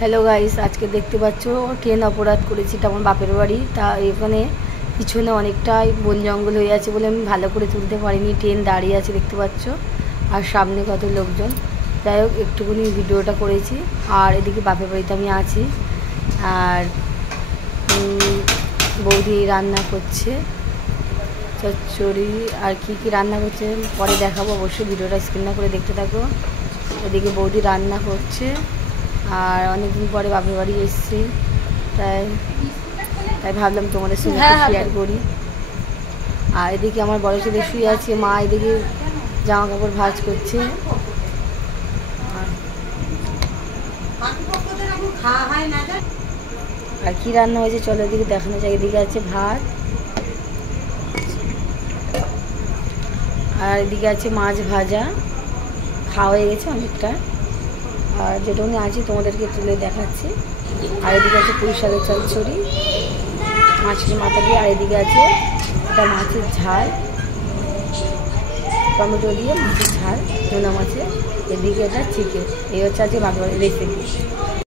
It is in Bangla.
হ্যালো গাইস, আজকে দেখতে পাচ্ছ ট্রেন অপরাধ করেছি আমার বাপের বাড়ি। তা এখানে পিছনে অনেকটাই বন জঙ্গল হয়ে আছে বলে আমি ভালো করে তুলতে পারিনি। ট্রেন দাঁড়িয়ে আছে দেখতে পাচ্ছ, আর সামনে কত লোকজন। যাই হোক, একটুখানি ভিডিওটা করেছি। আর এদিকে বাপের বাড়িতে আমি আছি, আর বৌদি রান্না করছে চচ্চড়ি। আর কি কি রান্না করছে পরে দেখাবো, অবশ্যই ভিডিওটা স্ক্রিন না করে দেখতে থাকো। এদিকে বৌদি রান্না করছে, আর অনেকদিন পরে বাপের বাড়ি এসেছি, তাই ভাবলাম তোমাদের সঙ্গে শেয়ার করি। আর এদিকে আমার বড় ছেলে শুয়ে আছে, মা এদিকে জামা কাপড় ভাঁজ করছে। আর কি রান্না হয়েছে চলো এদিকে দেখানো যায়। এদিকে আছে ভাত, আর এদিকে আছে মাছ ভাজা, খাওয়া হয়ে গেছে অনেকটা। আর যেটুকুনি আছে তোমাদেরকে তুলে দেখাচ্ছি। আর এদিকে আছে পুঁই শাকের চচ্চড়ি মাছের মাথা দিয়ে। আর এদিকে আছে একটা মাছের ঝাল, টমেটো দিয়ে মাছের ঝাল নোনা মাছের। এদিকে এটা চিকেন। এই হচ্ছে আজকে বাপের বাড়ির রেসিপি।